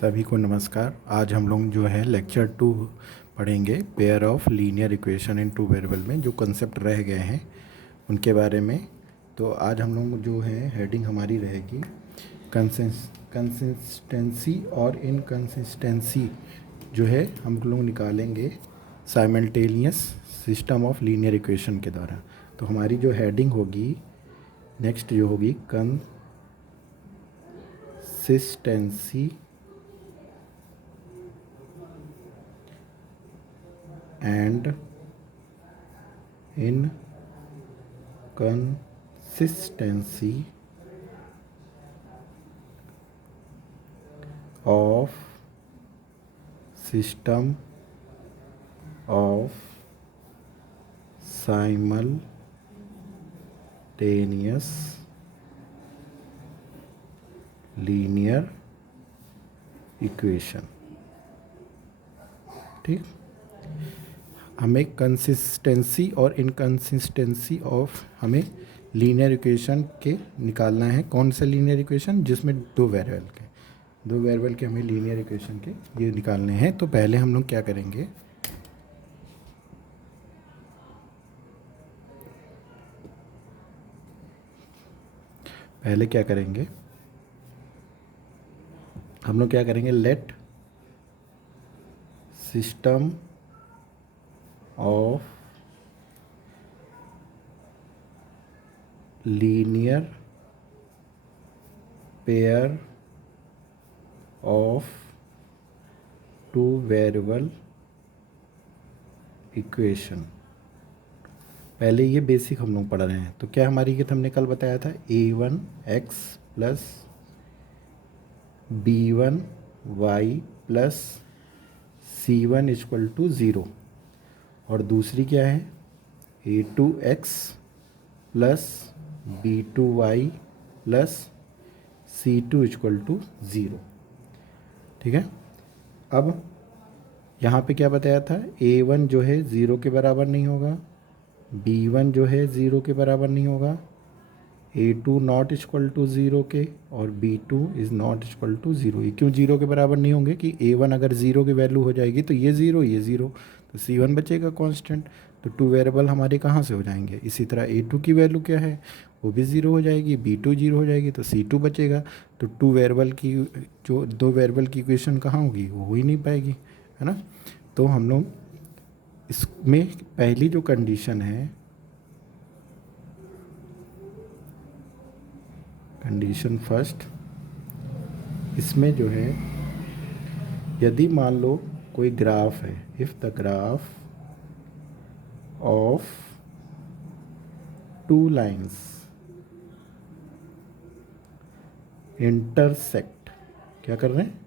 सभी को नमस्कार। आज हम लोग जो है लेक्चर 2 पढ़ेंगे, pair of linear equation in two variable में जो कंसेप्ट रह गए हैं उनके बारे में। तो आज हम लोग जो है हेडिंग हमारी रहेगी कंसिस्टेंसी और इनकंसिस्टेंसी जो है हम लोग निकालेंगे simultaneous system of linear equation के द्वारा। तो हमारी जो हेडिंग होगी नेक्स्ट जो होगी consistency and inconsistency of system of simultaneous linear equation। ठीक, हमें कंसिस्टेंसी और इनकंसिस्टेंसी ऑफ हमें लीनियर इक्वेशन के निकालना है। कौन सा लीनियर इक्वेशन? जिसमें दो वेरिएबल के हमें लीनियर इक्वेशन के ये निकालने हैं। तो पहले हम लोग क्या करेंगे, हम लोग क्या करेंगे, let system of linear pair of two variable equation. पहले ये बेसिक हम लोग पढ़ रहे हैं। तो क्या हमारी ये हमने कल बताया था a1x plus b1y plus c1 equal to 0, और दूसरी क्या है a2x plus b2y plus c2 equal to 0। ठीक है, अब यहाँ पे क्या बताया था, a1 जो है 0 के बराबर नहीं होगा, b1 जो है 0 के बराबर नहीं होगा, a2 नॉट इक्वल टू 0 के, और b2 is not equal to 0। ये क्यों 0 के बराबर नहीं होंगे कि a1 अगर 0 की वैल्यू हो जाएगी तो ये 0 तो c1 बचेगा कांस्टेंट। तो टू वेरिएबल हमारे कहाँ से हो जाएंगे। इसी तरह a2 की वैल्यू क्या है, वो भी 0 हो जाएगी, b2 0 हो जाएगी, तो c2 बचेगा। तो टू वेरिएबल की जो दो वेरिएबल की इक्वेशन कहाँ होगी, वो हो ही नहीं पाएगी, है ना। तो हम लोग इसमें पहली जो कंडीशन है, कंडीशन फर्स्ट, इसमें जो है यदि मान लो कोई ग्राफ है, if the graph of two lines intersect, क्या कर रहे हैं,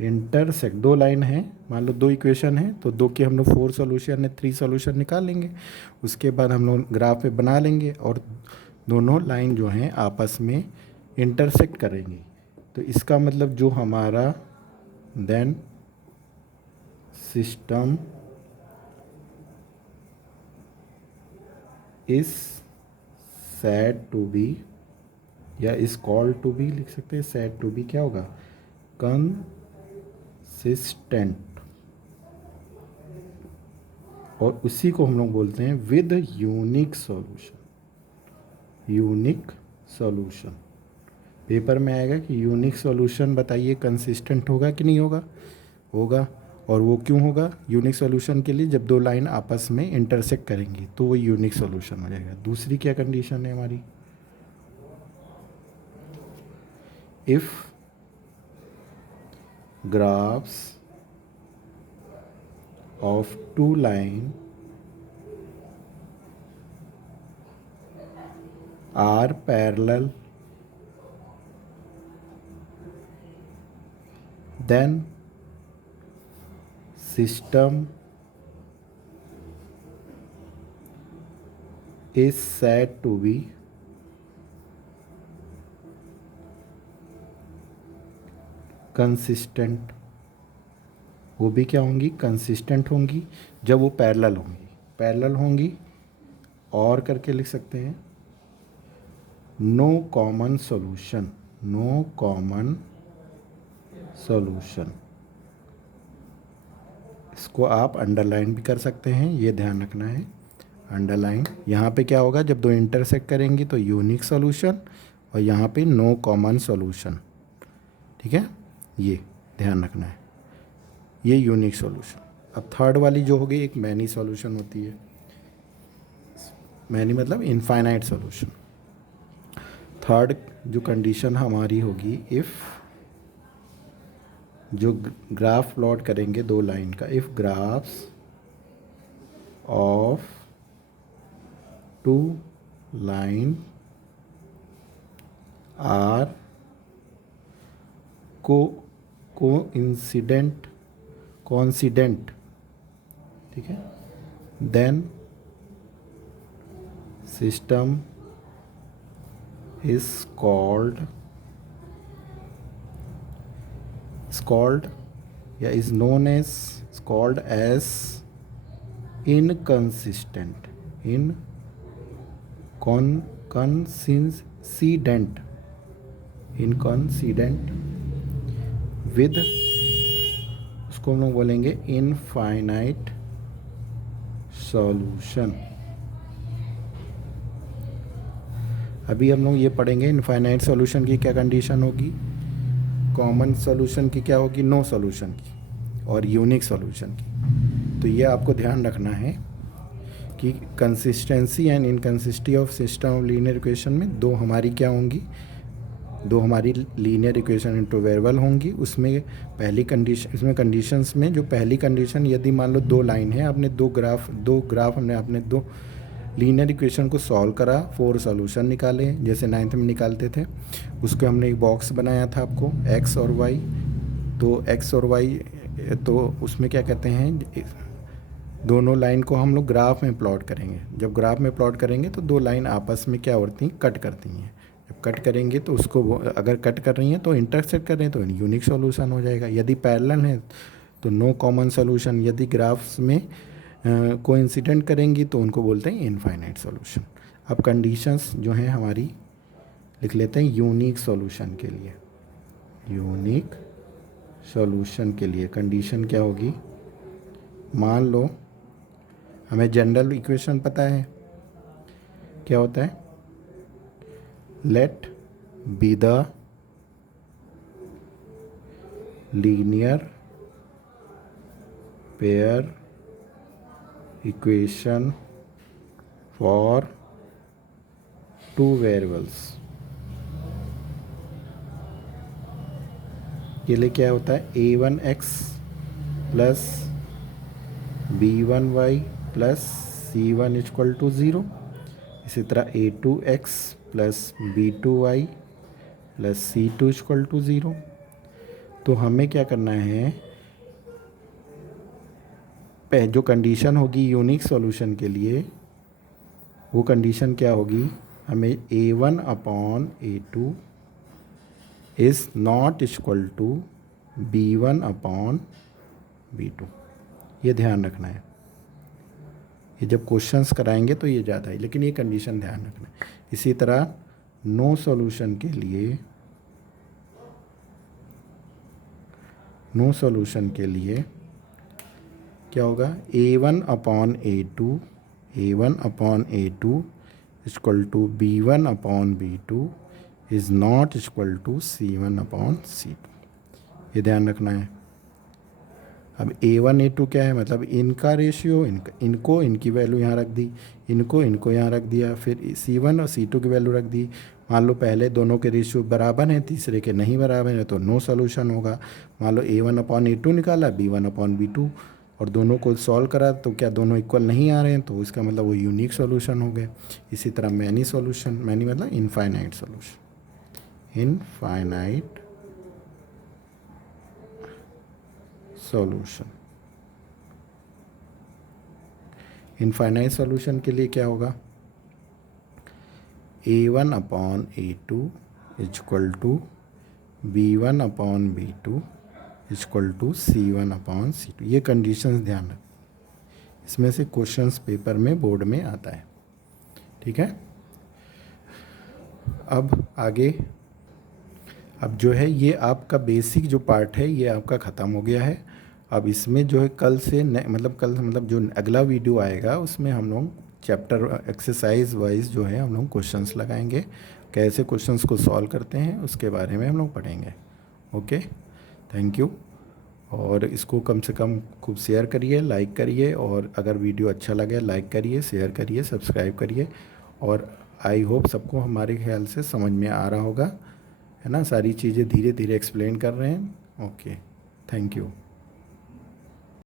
इंटरसेक्ट, दो लाइन है, मान लो दो इक्वेशन है, तो दो के हम लोग 4 सॉल्यूशन है, 3 सॉल्यूशन निकाल लेंगे। उसके बाद हम लोग ग्राफ पे बना लेंगे और दोनों लाइन जो हैं आपस में इंटरसेक्ट करेंगी। तो इसका मतलब जो हमारा then system is said to be, या इज कॉल्ड टू बी लिख सकते हैं, सेड टू बी क्या होगा, कंसिस्टेंट, और उसी को हम लोग बोलते हैं विद यूनिक सॉल्यूशन। पेपर में आएगा कि यूनिक सॉल्यूशन बताइए कंसिस्टेंट होगा कि नहीं होगा, होगा। और वो क्यों होगा यूनिक सॉल्यूशन के लिए, जब दो लाइन आपस में इंटरसेक्ट करेंगी तो वो यूनिक सॉल्यूशन हो जाएगा। दूसरी क्या कंडीशन है हमारी, if graphs of two line are parallel then system is said to be consistent। वो भी क्या होंगी, कंसिस्टेंट होंगी जब वो पैरेलल होंगी और करके लिख सकते हैं नो कॉमन सॉल्यूशन सॉल्यूशन। इसको आप अंडरलाइन भी कर सकते हैं, ये ध्यान रखना है, अंडरलाइन। यहाँ पे क्या होगा, जब दो इंटरसेक्ट करेंगी तो यूनिक सॉल्यूशन, और यहाँ पे नो कॉमन सॉल्यूशन। ठीक है, ये ध्यान रखना है, ये यूनिक सॉल्यूशन। अब थर्ड वाली जो होगी एक मैनी सॉल्यूशन होती है। मैनी मतलब इनफाइनाइट सॉल्यूशन। थर्ड जो कंडीशन हमारी होगी, इफ़ जो ग्राफ प्लॉट करेंगे दो लाइन का, if graphs of two line are coincident, ठीक है, देन सिस्टम is called या is known as, is called as inconsistent with, उसको हम लोग बोलेंगे इनफाइनाइट सॉल्यूशन। अभी हम लोग ये पढ़ेंगे इनफाइनाइट सॉल्यूशन की क्या कंडीशन होगी, कॉमन सॉल्यूशन की क्या होगी, नो सॉल्यूशन की, और यूनिक सॉल्यूशन की। तो ये आपको ध्यान रखना है कि consistency and inconsistency of system of linear equation में दो हमारी क्या होंगी, दो हमारी लीनियर इक्वेशन इंटरवेरिएबल होंगी। उसमें पहली कंडीशन, इसमें कंडीशंस में जो पहली कंडीशन, यदि मान लो दो लाइन है, आपने दो ग्राफ हमने आपने दो लीनियर इक्वेशन को सॉल्व करा, 4 सॉल्यूशन निकाले जैसे 9th में निकालते थे। उसको हमने एक बॉक्स बनाया था आपको x और y, तो x और y, तो उसमें क्या कहते हैं, दोनों लाइन को हम लोग ग्राफ में प्लॉट करेंगे। जब ग्राफ में प्लॉट करेंगे तो दो लाइन आपस में क्या होती हैं, कट करती हैं। जब कट करेंगे तो उसको, अगर कट कर रही हैं तो इंटरसेक्ट कर रहे हैं तो यूनिक सॉल्यूशन हो जाएगा। यदि पैरेलल है तो नो कॉमन सॉल्यूशन। यदि ग्राफ्स में कोइंसिडेंट करेंगी तो उनको बोलते हैं इनफाइनाइट सॉल्यूशन। अब कंडीशंस जो हैं हमारी लिख लेते हैं यूनिक सॉल्यूशन के लिए। यूनिक सॉल्यूशन के लिए कंडीशन क्या होगी, मान लो हमें जनरल इक्वेशन पता है क्या होता है, let be the linear pair equation for two variables. ये लिए क्या होता है, a1x plus b1y plus c1 equal to 0। इसी तरह a2x plus b2y plus c2 equal to 0। तो हमें क्या करना है, जो कंडीशन होगी यूनिक सॉल्यूशन के लिए, वो कंडीशन क्या होगी, हमें a1 upon a2 is not equal to b1 upon b2। ये ध्यान रखना है, ये जब क्वेश्चंस कराएंगे तो ये ज़्यादा है, लेकिन ये कंडीशन ध्यान रखना है। इसी तरह नो सॉल्यूशन के लिए, नो सॉल्यूशन के लिए क्या होगा, a1 upon a2, a1 upon a2 equal to b1 upon b2 is not equal to c1 upon c2। ये ध्यान रखना है। अब a1 a2 क्या है, मतलब इनका रेशियो, इनको इनकी वैल्यू यहाँ रख दी, इनको यहाँ रख दिया, फिर c1 और c2 की वैल्यू रख दी। मान लो पहले दोनों के रेशियो बराबर हैं, तीसरे के नहीं बराबर हैं, तो नो सॉल्यूशन होगा। मान लो a1 अपॉन a2 निकाला, b1 अपॉन b2, और दोनों को सॉल्व करा तो क्या दोनों इक्वल नहीं आ रहे हैं, तो इसका मतलब वो यूनिक सॉल्यूशन हो गए। इसी तरह मैनी सॉल्यूशन, मैनी मतलब infinite solution, infinite solution. Infinite solution के लिए क्या होगा, a1 upon a2 equal to b1 upon b2 equal to c1 upon c2। ये कंडीशंस ध्यान रखें, इसमें से क्वेश्चंस पेपर में बोर्ड में आता है। ठीक है, अब आगे अब जो है ये आपका बेसिक जो पार्ट है ये आपका ख़त्म हो गया है। अब इसमें जो है कल से मतलब जो अगला वीडियो आएगा उसमें हम लोग चैप्टर एक्सरसाइज वाइज जो है हम लोग क्वेश्चंस लगाएंगे, कैसे क्वेश्चंस को सॉल्व करते हैं उसके बारे में हम लोग पढ़ेंगे। Okay, thank you. और इसको कम से कम खूब शेयर करिए, लाइक करिए, और अगर वीडियो अच्छा लगे लाइक करिए, शेयर करिए, सब्सक्राइब करिए। और आई होप सबको हमारे ख्याल से समझ में आ रहा होगा, है ना। सारी चीज़ें धीरे धीरे एक्सप्लेन कर रहे हैं। Okay, thank you.